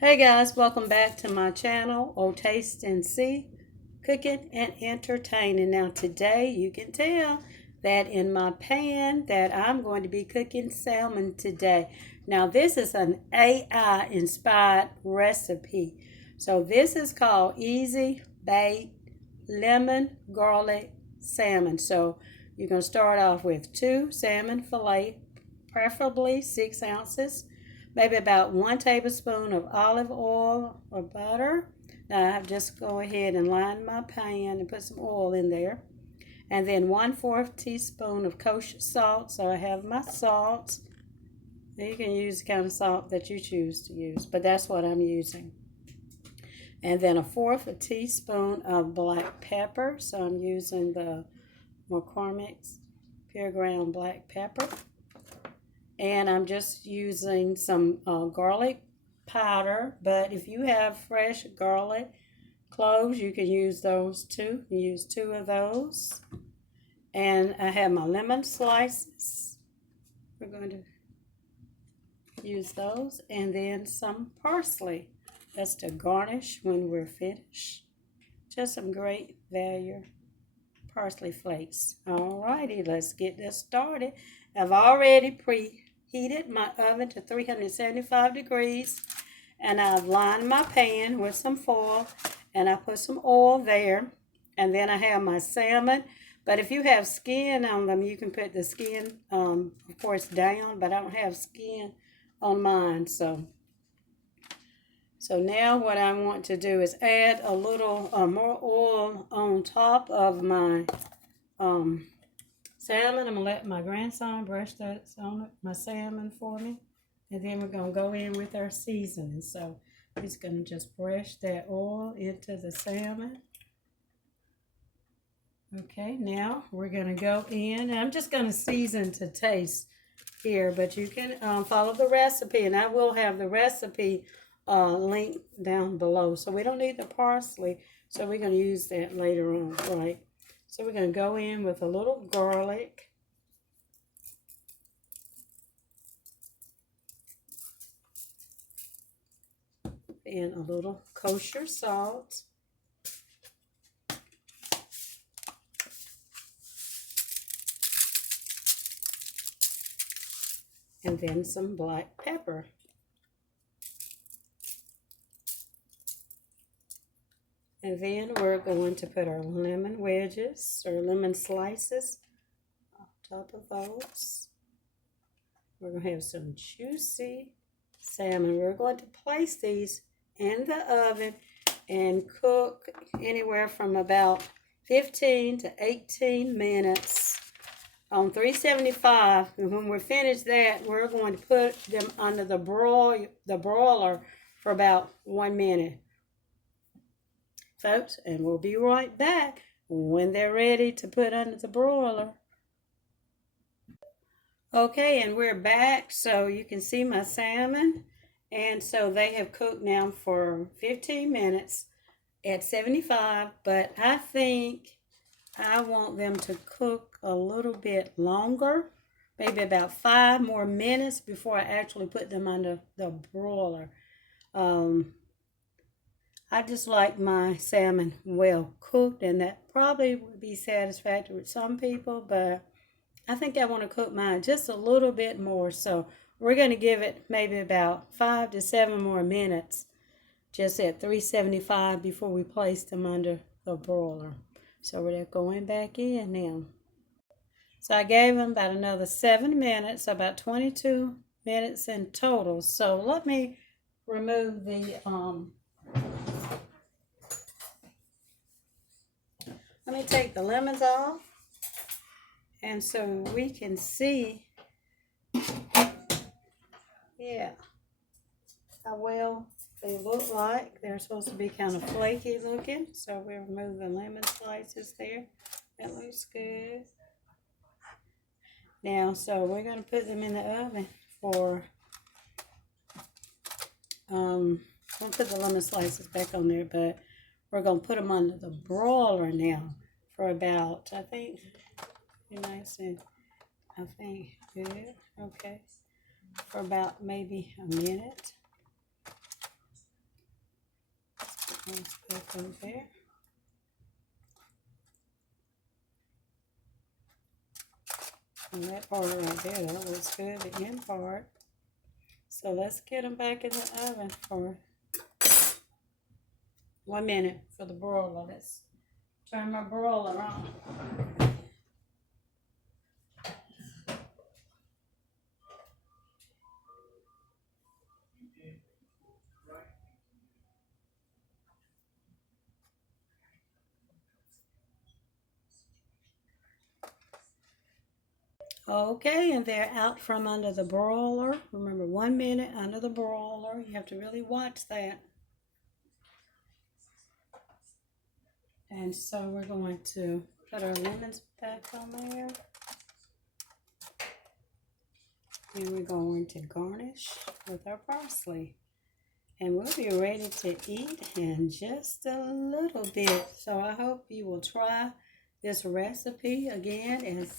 Hey guys, welcome back to my channel, Oh Taste and See, Cooking and Entertaining. Now today you can tell that in my pan that I'm going to be cooking salmon today. Now this is an AI inspired recipe. So this is called Easy Baked Lemon Garlic Salmon. So you're going to start off with 2 salmon fillet, preferably 6 ounces. Maybe about 1 tablespoon of olive oil or butter. Now I've just go ahead and line my pan and put some oil in there. And then 1/4 teaspoon of kosher salt. So I have my salt. You can use the kind of salt that you choose to use, but that's what I'm using. And then 1/4 teaspoon of black pepper. So I'm using the McCormick's pure ground black pepper. And I'm just using some garlic powder, but if you have fresh garlic cloves, you can use those too. You use 2 of those. And I have my lemon slices. We're going to use those. And then some parsley. That's to garnish when we're finished. Just some great value parsley flakes. Alrighty, let's get this started. I've already preheated my oven to 375 degrees, and I've lined my pan with some foil, and I put some oil there, and then I have my salmon. But if you have skin on them, you can put the skin, of course, down, but I don't have skin on mine. So now what I want to do is add a little more oil on top of my salmon. I'm going to let my grandson brush that on my salmon for me. And then we're going to go in with our seasoning. So he's going to just brush that oil into the salmon. Okay, now we're going to go in. And I'm just going to season to taste here, but you can follow the recipe. And I will have the recipe link down below. So we don't need the parsley, so we're going to use that later on, right? So we're going to go in with a little garlic. And a little kosher salt. And then some black pepper. And then we're going to put our lemon wedges or lemon slices on top of those. We're going to have some juicy salmon. We're going to place these in the oven and cook anywhere from about 15 to 18 minutes on 375. And when we're finished that, we're going to put them under the broiler for about 1 minute. Folks, and we'll be right back when they're ready to put under the broiler. Okay, and we're back. So you can see my salmon. And so they have cooked now for 15 minutes at 75. But I think I want them to cook a little bit longer. Maybe about 5 more minutes before I actually put them under the broiler. I just like my salmon well cooked, and that probably would be satisfactory with some people, but I think I want to cook mine just a little bit more. So we're going to give it maybe about 5 to 7 more minutes just at 375 before we place them under the broiler. So we're going back in now. So I gave them about another 7 minutes, so about 22 minutes in total. So let me remove the let me take the lemons off, and so we can see, yeah, how well they look like. They're supposed to be kind of flaky looking, so we're removing lemon slices there. That looks good. Now, so we're going to put them in the oven for, I'll put the lemon slices back on there, but we're going to put them under the broiler now for about, I think, good, okay, for about maybe a minute. Let's back over there. And that part right there, that looks good, the end part. So let's get them back in the oven for 1 minute for the broiler. Let's turn my broiler on. Okay, and they're out from under the broiler. Remember, 1 minute under the broiler. You have to really watch that. And so we're going to put our lemons back on there. And we're going to garnish with our parsley. And we'll be ready to eat in just a little bit. So I hope you will try this recipe. Again, as